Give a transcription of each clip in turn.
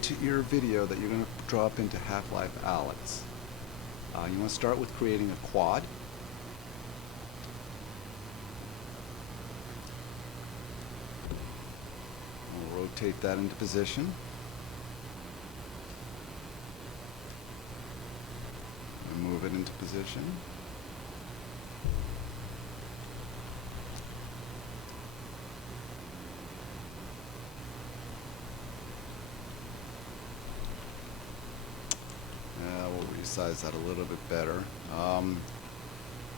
create your video that you're going to drop into Half-Life Alyx, you want to start with creating a quad. We'll rotate that into position. And move it into position. We'll resize that a little bit better.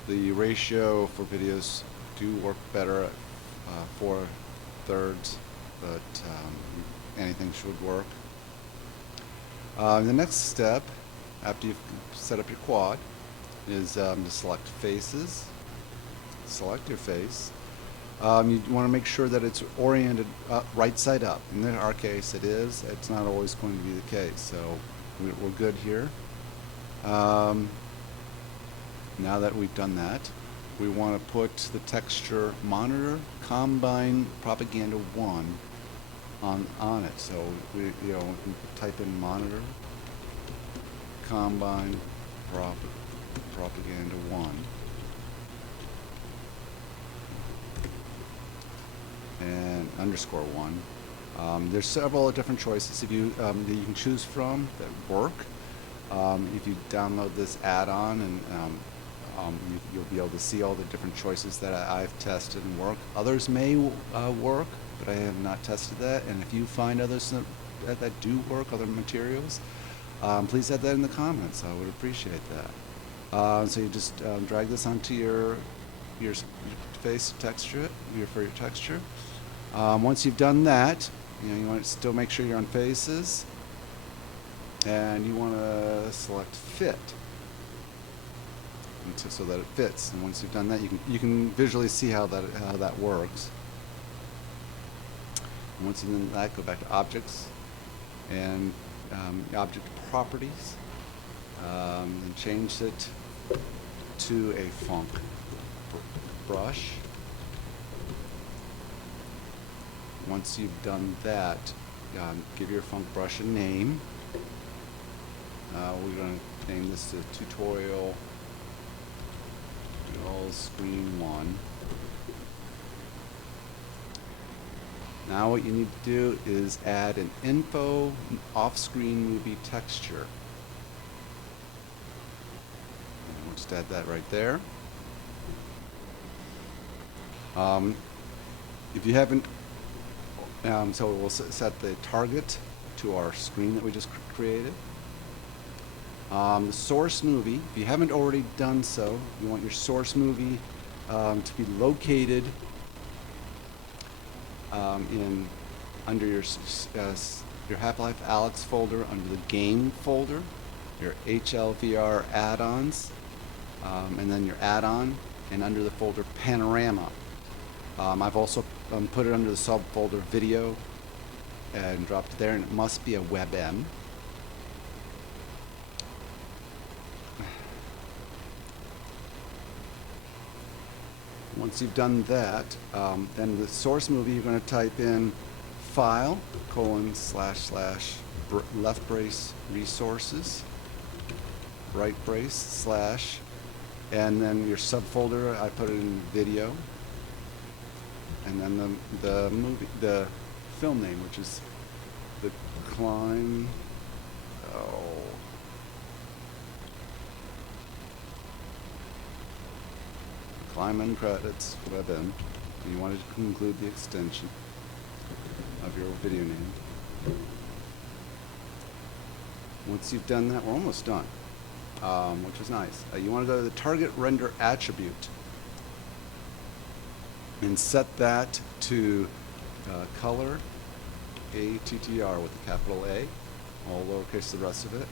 The ratio for videos do work better at 4/3, but anything should work. The next step, after you've set up your quad, is to select faces. Select your face. You want to make sure that it's oriented right side up. In our case, it is. It's not always going to be the case, so we're good here. Now that we've done that, we want to put the texture monitor combine propaganda 1 on it. So we can type in monitor combine propaganda 1. And _1. There's several different choices that you can choose from that work. If you download this add-on, and you'll be able to see all the different choices that I've tested and work. Others may work, but I have not tested that. And if you find others that do work, other materials, please add that in the comments. I would appreciate that. So you just drag this onto your face texture, for your texture. Once you've done that, you want to still make sure you're on faces, and you want to select fit, so that it fits. And once you've done that, you can visually see how that works. And once you've done that, go back to objects and object properties, and change it to a funk brush. Once you've done that, give your funk brush a name. We're going to name this tutorial screen 1. Now what you need to do is add an info off-screen movie texture. And we'll just add that right there. If you haven't, so we'll set the target to our screen that we just created. The source movie, if you haven't already done so, you want your source movie to be located under your Half-Life Alyx folder, under the game folder, your HLVR add-ons, and then your add-on, and under the folder Panorama. I've also put it under the subfolder Video and dropped it there, and it must be a WebM. Once you've done that, then the source movie, you're going to type in file : left brace resources, right brace / and then your subfolder, I put it in video, and then the film name, which is the Climb. Climb credits WebM. You want to include the extension of your video name. Once you've done that, we're almost done, which is nice. You want to go to the target render attribute and set that to color ATTR with a capital A, all lowercase the rest of it.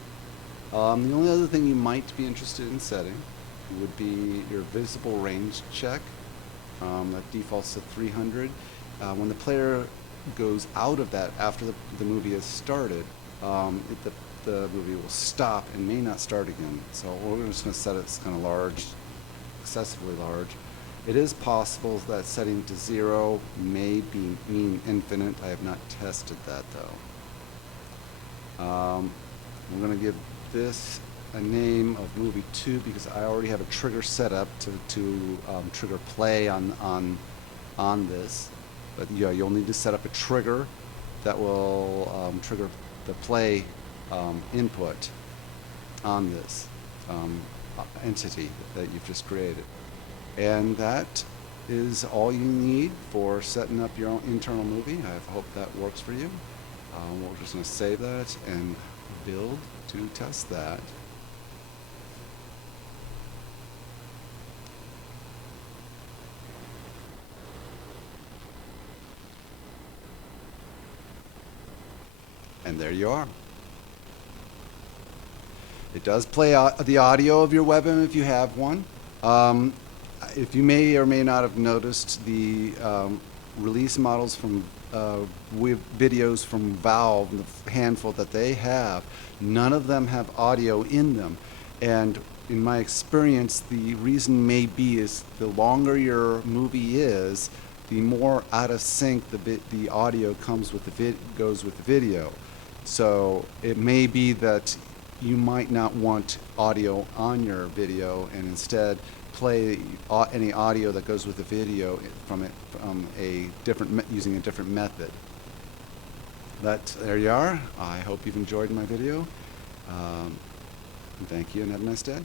The only other thing you might be interested in setting would be your visible range check. That defaults to 300. When the player goes out of that after the movie has started, the movie will stop and may not start again. So we're just going to set it as kind of large, excessively large. It is possible that setting to 0 may mean infinite. I have not tested that though. We're going to give this a name of movie 2 because I already have a trigger set up to trigger play on this. But yeah, you'll need to set up a trigger that will trigger the play input on this entity that you've just created. And that is all you need for setting up your own internal movie. I hope that works for you. We're just going to save that and build to test that. And there you are. It does play the audio of your webcam if you have one. If you may or may not have noticed, the release models from videos from Valve, the handful that they have, none of them have audio in them. And in my experience, the reason may be is the longer your movie is, the more out of sync the audio comes with goes with the video. So it may be that you might not want audio on your video and instead play any audio that goes with the video from using a different method. But there you are. I hope you've enjoyed my video. Thank you and have a nice day.